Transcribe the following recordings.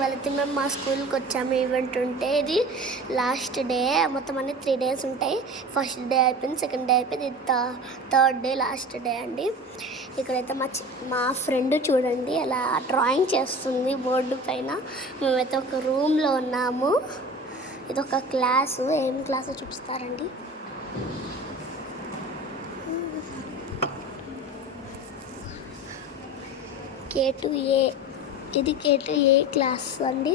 వాళ్ళైతే మేము మా స్కూల్కి వచ్చాము. ఈవెంట్ ఉంటే ఇది లాస్ట్ డే. మొత్తం అన్ని 3 days ఉంటాయి. ఫస్ట్ డే అయిపోయింది, సెకండ్ డే అయిపోయింది, ఇది థర్డ్ డే లాస్ట్ డే అండి. ఇక్కడైతే మా ఫ్రెండ్ చూడండి అలా డ్రాయింగ్ చేస్తుంది బోర్డు పైన. మేమైతే ఒక రూమ్లో ఉన్నాము. ఇది ఒక క్లాసు. ఏం క్లాసు చూపిస్తారండి. K2A, ఇది K2A క్లాస్ అండి.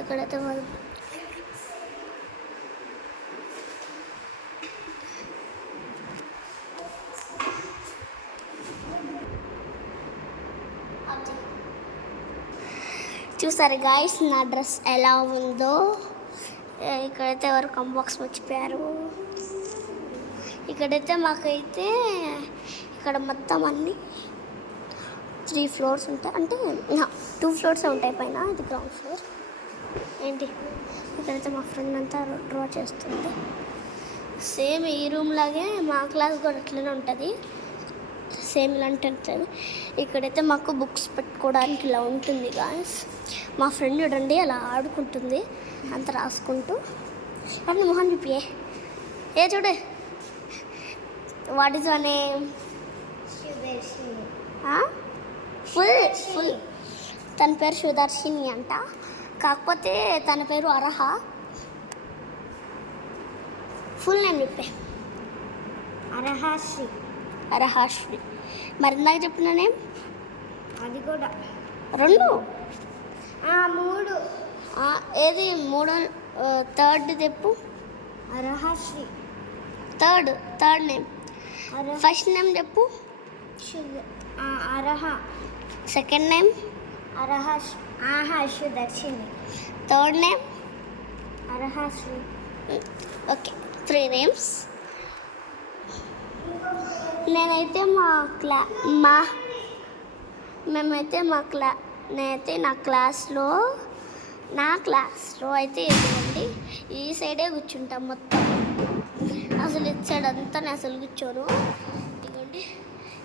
ఎక్కడైతే వాళ్ళు చూసారు గాయస్ నా డ్రెస్ ఎలా ఉందో. ఇక్కడైతే ఎవరు కంబాక్స్ మర్చిపోయారు. ఇక్కడైతే మాకైతే ఇక్కడ మొత్తం అన్నీ 3 floors ఉంటాయి, అంటే 2 floors ఉంటాయి పైన. ఇది గ్రౌండ్ ఫ్లోర్ ఏంటి. ఇక్కడైతే మా ఫ్రెండ్ అంతా డ్రా చేస్తుంది. సేమ్ ఈ రూమ్ లాగే మా క్లాస్ కూడా అట్లనే ఉంటుంది. సేమ్ ఇలాంటి ఉంటుంది. ఇక్కడైతే మాకు బుక్స్ పెట్టుకోవడానికి ఇలా ఉంటుంది గాయస్. మా ఫ్రెండ్ చూడండి అలా ఆడుకుంటుంది అంత రాసుకుంటూ. కానీ మొహన్ చూపియే ఏ చూడే. What is your name? Full తన పేరు సుదర్శిని అంట. కాకపోతే తన పేరు అర్హ. ఫుల్ నేమ్ చెప్పే. అర్హశ్రీ. మరి ఇందాక చెప్పిన నేమ్ అది కూడా 2 3. ఏది 3? థర్డ్ చెప్పు. Arhashree. Third name. First name చెప్పు. Arha. Second name Sudarshini. Third name Arhashree. Okay, 3 names. నేనైతే నేనైతే నా క్లాస్లో అయితే ఇదిగోండి ఈ సైడే కూర్చుంటాం మొత్తం. అసలు ఇటు సైడ్ అంతా నేను అసలు కూర్చోను. ఇదిగోండి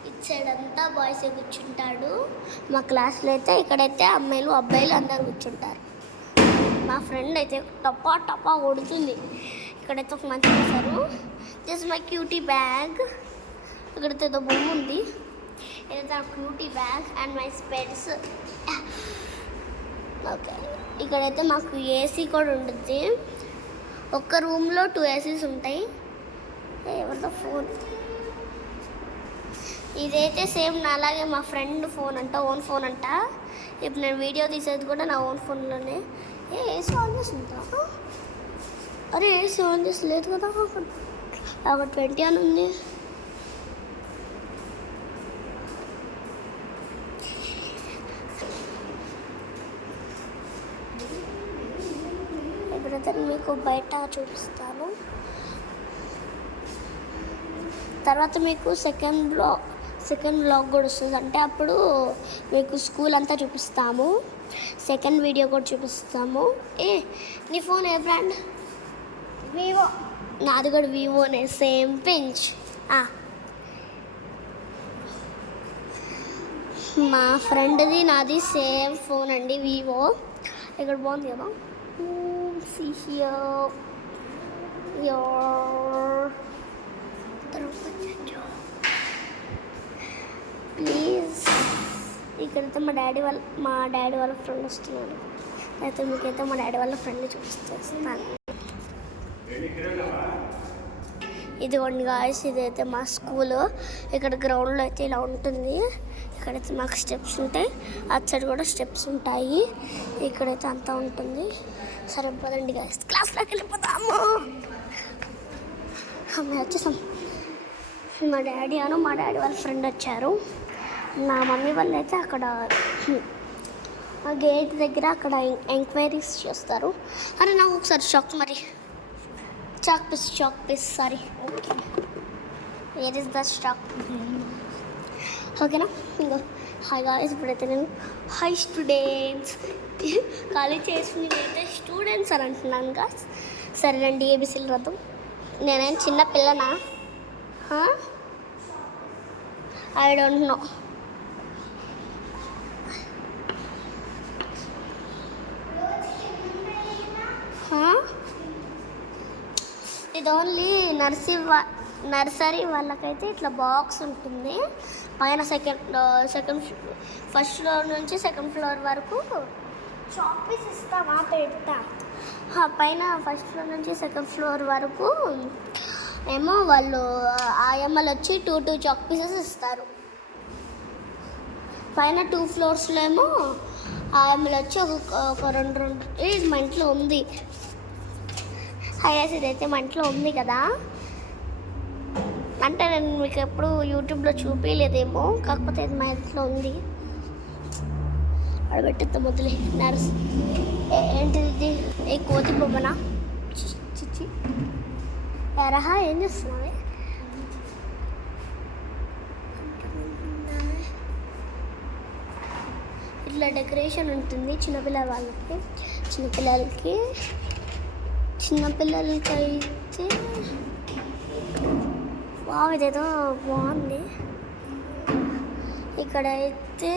ఇటు సైడ్ అంతా బాయ్సే కూర్చుంటాడు. మా క్లాస్లో అయితే ఇక్కడైతే అమ్మాయిలు అబ్బాయిలు అందరు కూర్చుంటారు. మా ఫ్రెండ్ అయితే టపా కొడుతుంది. ఇక్కడైతే ఒక మంచి చేశారు. This my cutie bag. ఇక్కడైతే ఏదో బొమ్మ ఉంది. ఇదైతే cutie bag and my specs. Okay, ఇక్కడైతే మాకు ఏసీ కూడా ఉంటుంది. ఒక్క రూమ్లో 2 ACs ఉంటాయి. ఎవరితో ఫోన్. ఇదైతే సేమ్ నాలాగే మా ఫ్రెండ్ ఫోన్ అంట, ఓన్ ఫోన్ అంట. ఇప్పుడు నేను వీడియో తీసేది కూడా నా ఓన్ ఫోన్లోనే. ఏసీ ఆన్ చేస్తుందా? అరే ఏసీ ఆన్ చేసి లేదు కదా. ఒక 20 అని ఉంది. ఇప్పుడైతే మీకు బయట చూపిస్తాను. తర్వాత మీకు సెకండ్ బ్లాగ్ కూడా వస్తుంది. అంటే అప్పుడు మీకు స్కూల్ అంతా చూపిస్తాము. సెకండ్ వీడియో కూడా చూపిస్తాము. నీ ఫోన్ ఏ బ్రాండ్? వివో. నాది కూడా వివోనే, సేమ్ పించ్. మా ఫ్రెండ్ది నాది సేమ్ ఫోన్ అండి, వివో. ఇక్కడ బాగుంది కదా. ప్లీజ్. ఇక్కడైతే మా డాడీ వాళ్ళ ఫ్రెండ్ వస్తున్నాడు. అయితే మీకైతే మా డాడీ వాళ్ళ ఫ్రెండ్ చూపిస్తాను. ఇదిగోండి గాయస్, ఇదైతే మా స్కూల్. ఇక్కడ గ్రౌండ్లో అయితే ఇలా ఉంటుంది. ఇక్కడైతే మాకు స్టెప్స్ ఉంటాయి, అటు సైడ్ కూడా స్టెప్స్ ఉంటాయి. ఇక్కడైతే అంతా ఉంటుంది. సరే పదండి గాయస్, క్లాస్లోకి వెళ్ళిపోతాము. మేము వచ్చేసాం. మా డాడీ వాళ్ళ ఫ్రెండ్ వచ్చారు. నా మమ్మీ వాళ్ళు అయితే అక్కడ గేట్ దగ్గర అక్కడ ఎంక్వైరీస్ చేస్తారు. అరే నాకు ఒకసారి chalk piece sorry. Okay, where is the stock? ఓకేనా. ఇంకో హాయ్ గాయ్స్. ఇప్పుడైతే నేను హాయ్ స్టూడెంట్స్ కాలేజ్ చేసి నేనైతే స్టూడెంట్స్ అని అంటున్నాను గాయ్స్. సరేనండి, ఏబిసిలు రద్దు. నేనేం చిన్న పిల్లనా? I don't know. ఇది ఓన్లీ నర్సరీ వాళ్ళకైతే ఇట్లా బాక్స్ ఉంటుంది. పైన ఫస్ట్ ఫ్లోర్ నుంచి సెకండ్ ఫ్లోర్ వరకు చాపీస్ ఇస్తావా? పెడతా. పైన ఫస్ట్ ఫ్లోర్ నుంచి సెకండ్ ఫ్లోర్ వరకు ఏమో వాళ్ళు ఆయమ్మలు వచ్చి 2 చాక్ పీసెస్ ఇస్తారు. పైన 2 ఫ్లోర్స్లో ఏమో ఆయమ్మలు వచ్చి ఒక రెండు ఇది మా ఇంట్లో ఉంది. హైయాస్ ఇదైతే మా ఇంట్లో ఉంది కదా. అంటే నేను మీకు ఎప్పుడు యూట్యూబ్లో చూపించలేదేమో, కాకపోతే ఇది మా ఇంట్లో ఉంది. అడబెట్టేద్దాం మొదలు. నర్స్ ఏంటిది ఇది? ఏ కోతి బొమ్మనా? చిచ్చి ఎరహా ఏం చేస్తున్నావే? ఇట్లా డెకరేషన్ ఉంటుంది చిన్నపిల్లలకి అయితే ఇదేదో బాగుంది. ఇక్కడైతే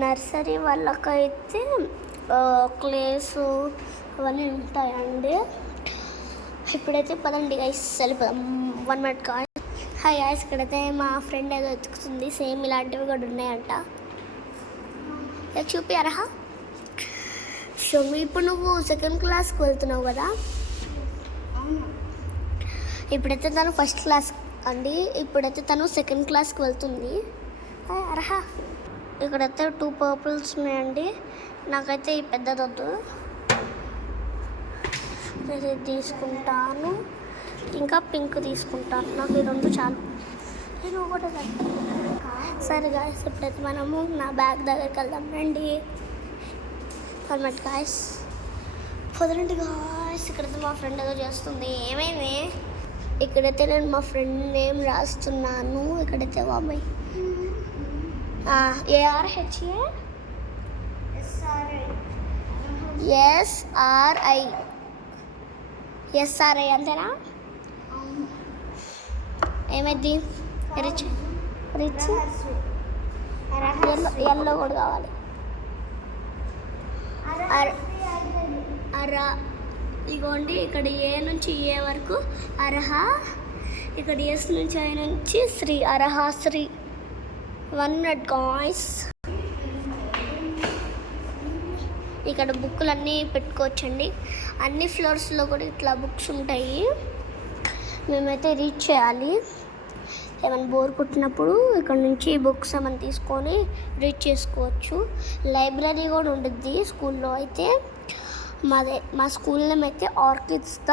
నర్సరీ వాళ్ళకైతే క్లేసు అవన్నీ ఉంటాయండి. ఇప్పుడైతే పదండి గైస్ వెళ్ళిపోదాం. 1 మినిట్ కాదు. హాయ్ గైస్, ఇక్కడైతే మా ఫ్రెండ్ ఏదో వెతుకుతుంది. సేమ్ ఇలాంటివి కూడా ఉన్నాయంట. చూపియారా? సో ఇప్పుడు నువ్వు సెకండ్ క్లాస్కి వెళ్తున్నావు కదా. ఇప్పుడైతే తను ఫస్ట్ క్లాస్ అండి. ఇప్పుడైతే తను సెకండ్ క్లాస్కి వెళ్తుంది. అర్హా ఇక్కడైతే 2 పర్పుల్స్ ఉన్నాయండి. నాకైతే ఈ పెద్దదొద్దు, ఇది తీసుకుంటాను. ఇంకా పింక్ తీసుకుంటాను. నాకు ఈ 2 చాలు. నేను ఒకటి సరే గాయస్, ఇప్పుడైతే మనము నా బ్యాగ్ దగ్గరికి వెళ్దాం రండి. ఫర్మట్ గాయస్ కుదరండి గాయస్. ఇక్కడైతే మా ఫ్రెండ్ ఏదో చేస్తుంది. ఏమైంది? ఇక్కడైతే నేను మా ఫ్రెండ్ నేమ్ రాస్తున్నాను. ఇక్కడైతే బాబాయ్ ARHA SRI అంతేనా? ఏమైంది? రిచ్ ఎల్లో కూడా కావాలి. ఇగోండి, ఇక్కడ ఏ నుంచి ఏ వరకు అర్హ, ఇక్కడ ఎస్ నుంచి ఐ నుంచి శ్రీ, అర్హశ్రీ. 1 minute guys. ఇక్కడ బుక్కులన్నీ పెట్టుకోవచ్చండి. అన్ని ఫ్లోర్స్లో కూడా ఇట్లా బుక్స్ ఉంటాయి. మేమైతే రీచ్ చేయాలి. ఏమైనా బోర్ కొట్టినప్పుడు ఇక్కడ నుంచి బుక్స్ ఏమైనా తీసుకొని రీడ్ చేసుకోవచ్చు. లైబ్రరీ కూడా ఉంటుంది స్కూల్లో అయితే. మా స్కూల్ నేమ్ అయితే ఆర్కిడ్స్ ద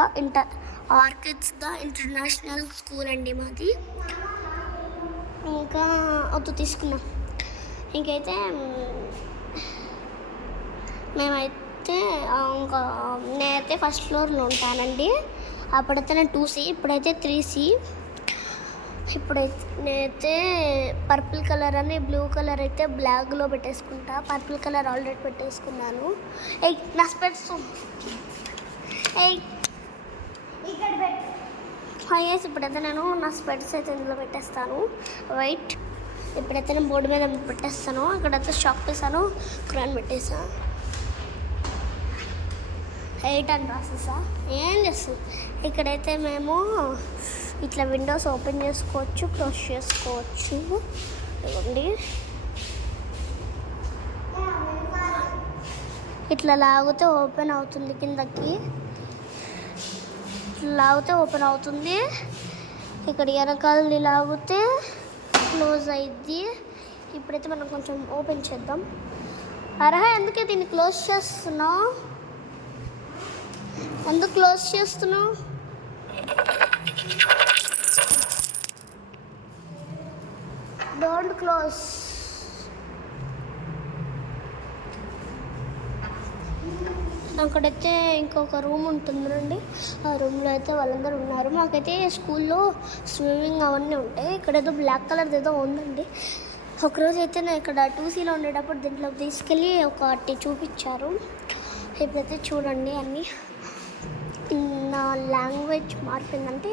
ఇంటర్నేషనల్ స్కూల్ అండి మాది. ఇంకా వద్దు తీసుకున్నాం. ఇంకైతే మేమైతే ఇంకా నేనైతే ఫస్ట్ ఫ్లోర్లో ఉంటానండి. అప్పుడైతే నేను 2C, ఇప్పుడైతే 3C. ఇప్పుడైతే నేనైతే పర్పుల్ కలర్ అని బ్లూ కలర్ అయితే బ్లాక్లో పెట్టేసుకుంటా. పర్పుల్ కలర్ ఆల్రెడీ పెట్టేసుకున్నాను. నా స్పెట్స్ హైయస్. ఇప్పుడైతే నేను నా స్పెట్స్ అయితే ఇందులో పెట్టేస్తాను. వైట్. ఇప్పుడైతే నేను బోర్డు మీద పెట్టేస్తాను. ఇక్కడైతే షాక్ చేశాను, క్రాన్ పెట్టేసాను. 8 అని రాసేసా. ఏం చేస్తుంది? ఇక్కడైతే మేము ఇట్లా విండోస్ ఓపెన్ చేసుకోవచ్చు, క్లోజ్ చేసుకోవచ్చు. ఇవ్వండి, ఇట్లా లాగితే ఓపెన్ అవుతుంది. కిందకి లాగితే ఓపెన్ అవుతుంది. ఇక్కడ వెనకాలని లాగితే క్లోజ్ అయ్యిద్ది. ఇప్పుడైతే మనం కొంచెం ఓపెన్ చేద్దాం. అర్హ, ఎందుకే దీన్ని క్లోజ్ చేస్తున్నావు? ఎందుకు క్లోజ్ చేస్తున్నావు? Don't close. అక్కడైతే ఇంకొక రూమ్ ఉంటుందండి. ఆ రూమ్లో అయితే వాళ్ళందరూ ఉన్నారు. మాకైతే స్కూల్లో స్విమ్మింగ్ అవన్నీ ఉంటాయి. ఇక్కడ ఏదో బ్లాక్ కలర్ ఏదో ఉందండి. ఒకరోజు అయితే నేను ఇక్కడ 2Cలో ఉండేటప్పుడు దీంట్లో తీసుకెళ్ళి ఒకటి చూపించారు. ఇప్పుడైతే చూడండి, అన్నీ నా లాంగ్వేజ్ మారిపోయిందంటే